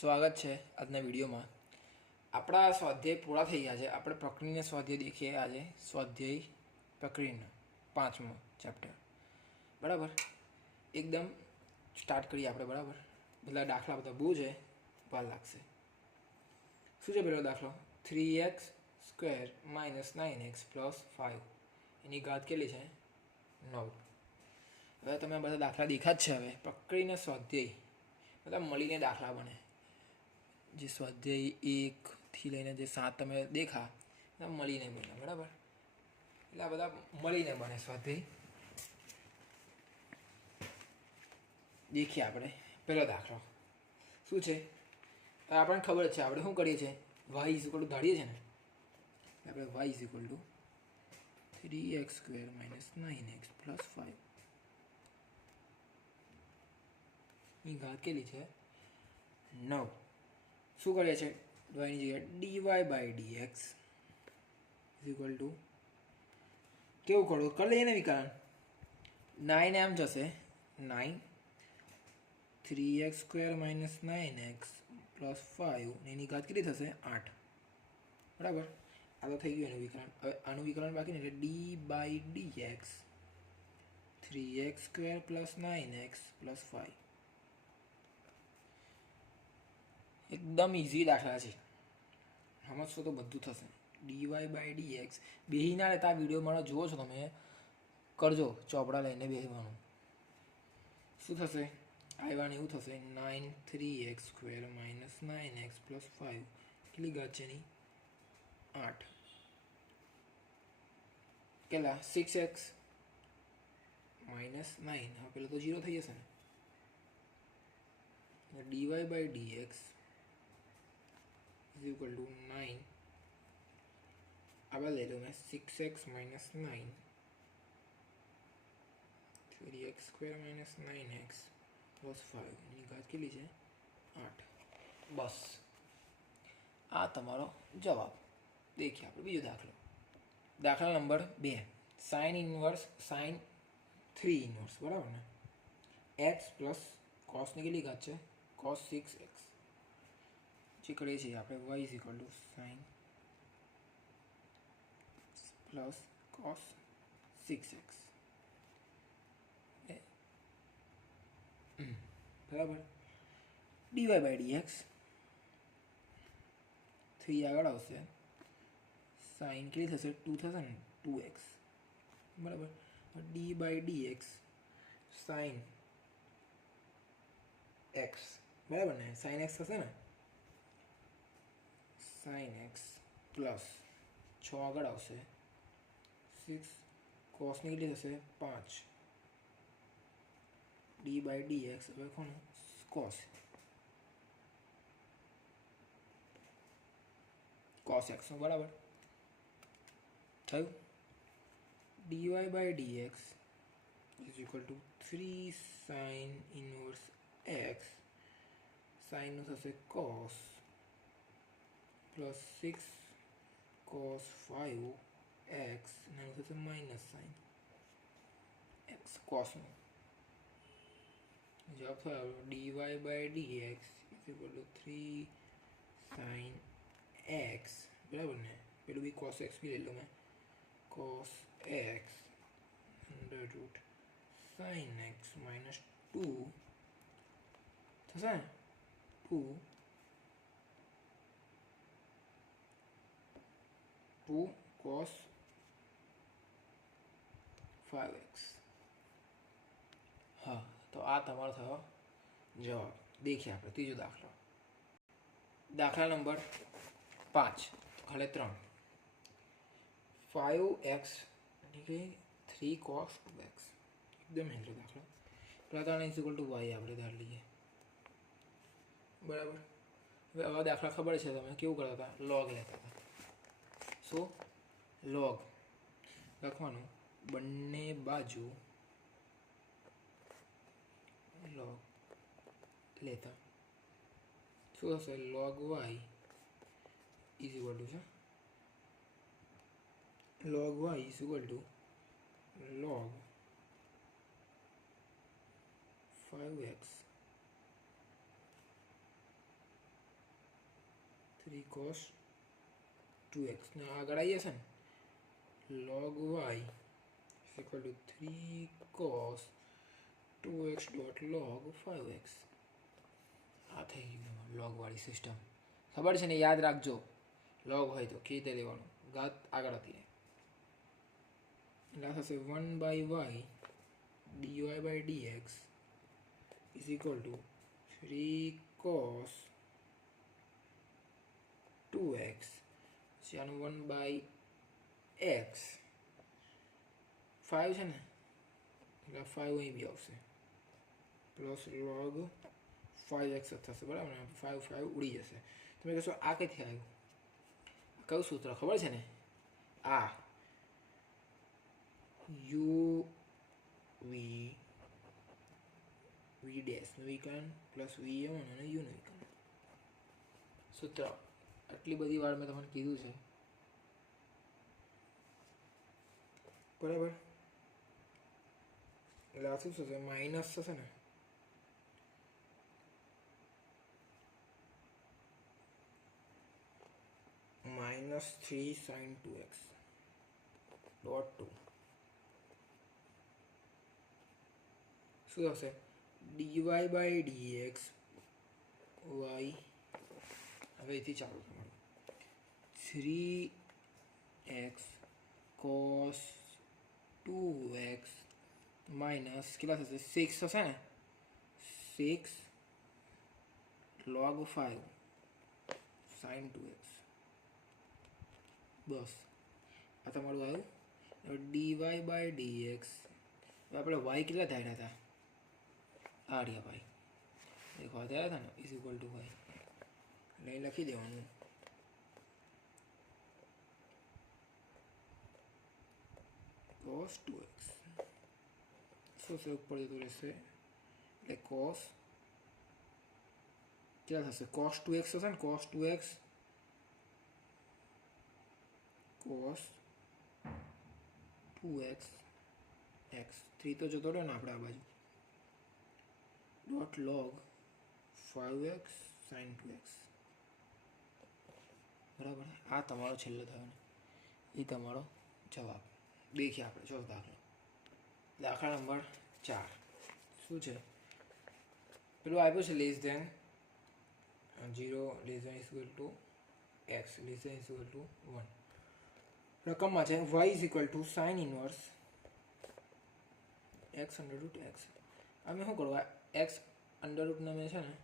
સ્વાગત છે આજના વિડીયોમાં. આપણા સ્વાધ્યાય પૂરા થઈ ગયા છે. આપણે પ્રકરણને સ્વાધ્યાય દેખીએ આજે. સ્વાધ્યાય પ્રકરણ 5મો ચેપ્ટર. બરાબર, એકદમ સ્ટાર્ટ કરીએ આપણે. બરાબર, બધા દાખલા બધા બહુ છે, વાર લાગશે. શું છે પેલો દાખલો? 3x² - 9x + 5. એની ઘાત કેટલી છે? 9. હવે તમે બધા દાખલા દેખા જ છે. હવે પ્રકરણને સ્વાધ્યાય બધા મળીને દાખલા બને. જે સ્વાધ્યાય 1 થી લઈને જે 7 તમે દેખા એ મળીને બને. બરાબર, એટલે આ બધા મળીને બને સ્વાધ્યાય. દેખીએ આપણે પહેલો દાખલો શું છે. આપણને ખબર છે આપણે શું કરીએ છીએ, y ધારીએ છીએ ને. આપણે y = 3x² - 9x + 5 ની ઘાત કેટલી છે? 9. શું કરીએ છીએ? yની જગ્યાએ dy/dx કેવું કરવું? કરી લઈએ ને વિકલન. 9 એમ જશે, 9 3x² - 9x + 5 એની ઘાત કેટલી થશે? 8. બરાબર, આ તો થઈ ગયું એનું વિકલન. હવે આનું વિકલન બાકી ને, એટલે d/dx 3x² + 9x + 5. એકદમ ઇઝી દાખલા છે, સમજશો તો બધું થશે. dy/dx બેહી ના રહેતા વિડીયો મારો જુઓ છો તમે, કરજો ચોપડા લઈને બેસવાનું. શું થશે? આવ્યા એવું થશે 9 3x² - 9x + 5. કેટલી ઘાત છે એની? 8. કેટલા? 6x - 9. હા, પેલો તો 0 થઈ જશે ને. dy/dx = 9. આવા લઈ લો મેં 6x - 9 3x² - 9x + 5 એની ઘાત કેટલી છે? 8. બસ, આ તમારો જવાબ. દેખીએ આપણે બીજો દાખલો. દાખલા નંબર 2. sin 3 - બરાબર ને, x + cosની કેટલી ઘાત છે? cos 6x. જે કરીએ છીએ આપણે y = sin + cos 6x. બરાબર, dy/dx 3 આગળ આવશે, sin કેટલી થશે? 2 થશે ને, 2x. બરાબર, d/dx sin x. બરાબર ને, sin x થશે ને, sin x પ્લસ 6 આગળ આવશે, 6 cosની કેટલી થશે? 5. d/dx હવે કોનું? cos x નું. બરાબર થયું. dy/dx = 3 sin 1x. sin નું થશે cos પ્લસ 6 cos 5x એનું થશે માઇનસ sin x. cos નું જવાબ થયો dy/dx = 3 sin x. બરાબર ને, પેલું બી cos x બી લઈ લો મેં, cos x √ sin x - 2 થશે ને, 2 cos 5x. હા, તો આ તમારો થયો જવાબ. દેખીએ આપણે ત્રીજો દાખલો. દાખલા નંબર 5 ખાલે 3. 5x એટલે 3 cos 2x. એકદમ હેલો દાખલો. પ્રધાન = y આપણે ધારી લઈએ. બરાબર, હવે આવા દાખલા ખબર છે તમે કેવું કરતા હતા? log લેતા હતા. શું? log લખવાનું, બંને બાજુ log લેતા. શું થશે? log y = log log 5x 3 cos 2x ને આગળ આવી જશે ને log y is equal to 3 cos 2x dot log 5x. આ થઈ ગયું log વાળી સિસ્ટમ. ખબર છે ને, યાદ રાખજો. log હોય તો કેવી રીતે લેવાનું, ઘાત આગળ હતી એટલે આ થશે 1 by y dy by dx is equal to 3 cos 2x પછી આનું 1 by x 5 છે ને એટલે 5 અહીં બી આવશે પ્લસ log 5x થશે બરાબર ને. 5 ઉડી જશે. તમે કહેશો આ કઈથી આવ્યું, કયું સૂત્ર ખબર છે ને, આ u v v ડેશ નું વિકર્ણ પ્લસ vm અને u નું વિકર્ણ સૂત્ર. આટલી બધી વાર મેં તમને કીધું છે બરાબર. એટલે આ શું થશે, માઇનસ થશે ને -3 sin 2x ડોટ 2 શું થશે dy by dx y હવે એથી ચાલુ તમારું 3x cos 2x માઇનસ કેટલા થશે 6 થશે ને 6 log 5 sin 2x. બસ આ તમારું આવ્યું dy by dx. આપણે y કેટલા ધાર્યા હતા, આ રહ્યા ભાઈ દેખો ધાર્યા હતા ને ઇઝ ઇક્વલ ટુ y એટલે અહીં લખી દેવાનું cos 2x. શું છે ઉપર જતું રહેશે એટલે cos કેટલા થશે cos 2x થશે ને cos 2x cos 2x x 3 તો જતો રહ્યો ને આપણે આ બાજુ dot log 5x sin 2x બરાબર. આ તમારો છેલ્લો થયો ને એ તમારો જવાબ. દેખીએ આપણે ચોથો દાખલો. દાખલા નંબર 4 શું છે, પેલું આપ્યું છે less than 0 less than is equal to x less than is equal to 1. રકમમાં છે y is equal to sine inverse x under root x. અમે શું કરવા x અંડર રૂટને મેં છે ને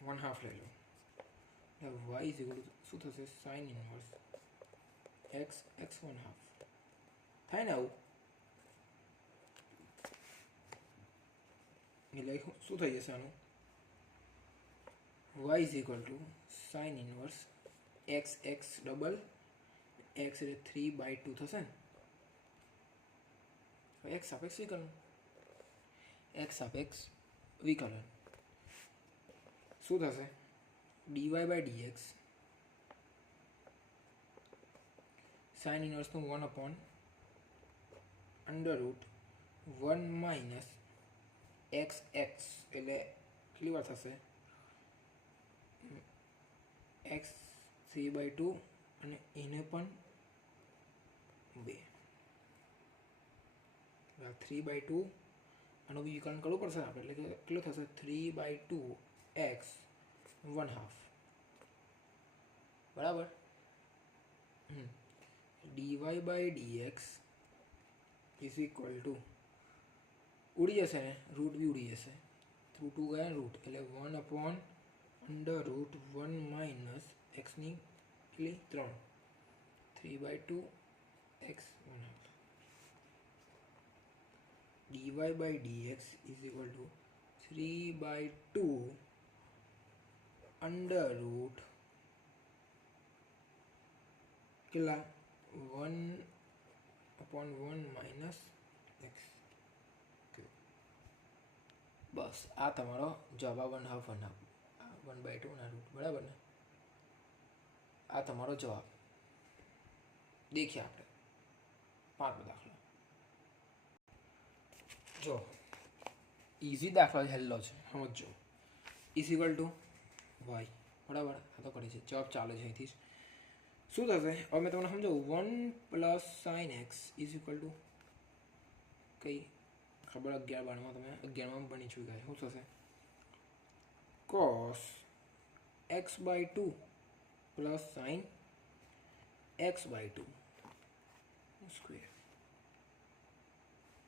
1/2 લઈ લો એટલે y ઇઝ ઇક્વલ ટુ શું થશે સાઇન ઇનવર્સ x 1/2 થાય ને આવું. એટલે શું થઈ જશે આનું y is equal to sine inverse x double x એટલે 3/2 થશે ને. x સાપેક્ષ વિકલન શું થશે dy by dx સાઇન ઇનવર્સનું 1/√1 માઇનસ x એટલે કેટલી વાર થશે x 3/2 અને એને પણ 2 3/2 આનું બી વિકલન કરવું પડશે આપણે એટલે કે કેટલું થશે 3/2 x 1/2 બરાબર. dy by dx is equal two ઉડી જશે ને રૂટ બી ઉડી જશે થ્રુ 2 ગયા રૂટ એટલે 1/√1 માઇનસ એક્સની કેટલી 3 3/2 x 1/2 dy by dx is equal to 3/2 under route કેટલા 1/1 માઇનસ x. બસ આ તમારો જવાબ 1/2 1/2 ના રૂટ બરાબર ને. આ તમારો જવાબ. દેખીએ આપણે 5મો દાખલો. જો ઇઝી દાખલો હેલ્લો છે સમજો ઇઝ ઇક્વલ ટુ y બરાબર, આ તો કરી છે, જવાબ ચાલે છે અહીંથી જ. શું થશે હવે મેં તમને સમજાવું. 1 + sin x is equal two કઈ ખબર 11-12માં તમે 11માં ભણી ચૂક્યા શું થશે? cos x/2 + sin x/2 square.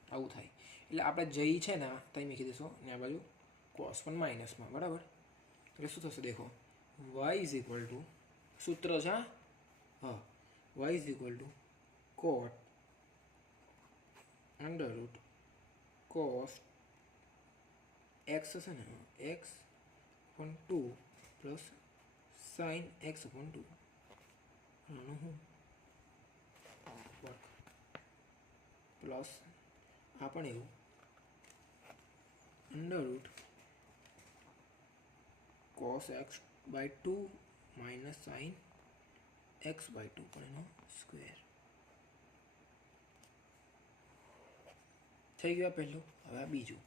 આવું થાય એટલે આપણે જઈ છે ને ત્યાં મૂકી દઈશું ને આ બાજુ cos પણ માઇનસમાં. બરાબર, એટલે શું થશે દેખો, y ઇઝ ઇક્વલ ટુ સૂત્ર છે હા, y is equal two cot √ cos x હશે ને x/2 પ્લસ sin x/2 આનું શું વર્ક પ્લસ આ પણ એવું √ cos x/2 minus sin x/2 પણ એનો સ્ક્વેર થઈ ગયું. પહેલું. હવે આ બીજું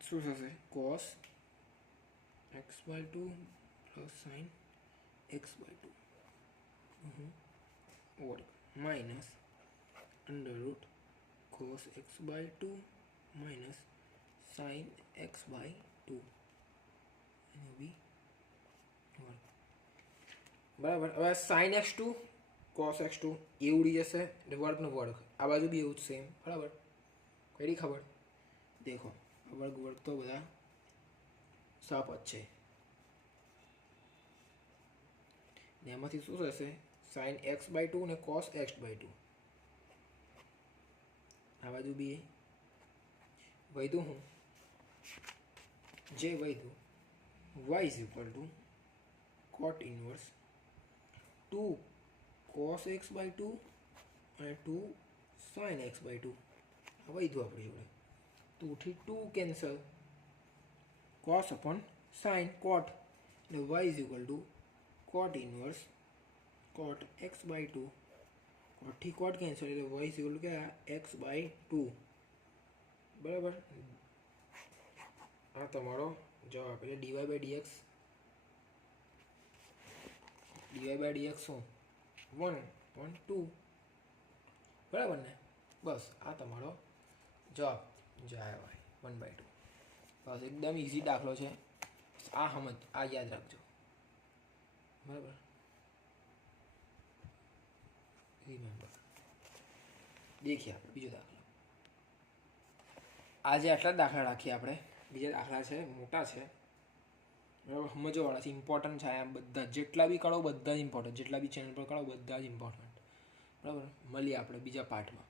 શું થશે? cos x/2 plus sin x/2 વર્ગ minus √ cos x/2 minus sin x/2 એનો બી વર્ગ. બરાબર, હવે sin x2 cos x2 એ ઉડી જશે એટલે વર્ગનો વર્ગ, આ બાજુ બી એવું જ સેમ. બરાબર, કઈ ખબર દેખો, વર્ગ તો બધા સહપદ છે ને એમાંથી શું થશે? sin x/2 ને cos x/2 આ બાજુ બી વધ્યું હું જે વધ્યું y is equal two cot inverse 2 cos x/2 અને 2 sin x/2 આ વધ્યું આપણી જોડે. 2 થી 2 cancel, cos upon sin cot એટલે y is equal two cot inverse cot x/2, cot થી cot કેન્સલ એટલે y ઇઝ ઇક્વલ ટુ કે x/2. બરાબર, આ તમારો જવાબ. એટલે dy/dx શું 1/2. બરાબર ને, બસ આ તમારો જવાબ જાય ભાઈ 1/2. બસ એકદમ ઇઝી દાખલો છે, આ સમજ આ યાદ રાખજો. બરાબર, રિમેમ્બર. દેખીએ આપણે બીજો દાખલો. આજે આટલા જ દાખલા રાખીએ આપણે. બીજા દાખલા છે મોટા છે, બરાબર, સમજવાવાળા છે, ઇમ્પોર્ટન્ટ છે. આ બધા જેટલા બી કરો બધા જ ઇમ્પોર્ટન્ટ, જેટલા બી ચેનલ પર કરો બધા જ ઇમ્પોર્ટન્ટ. બરાબર, મળીએ આપણે બીજા પાર્ટમાં.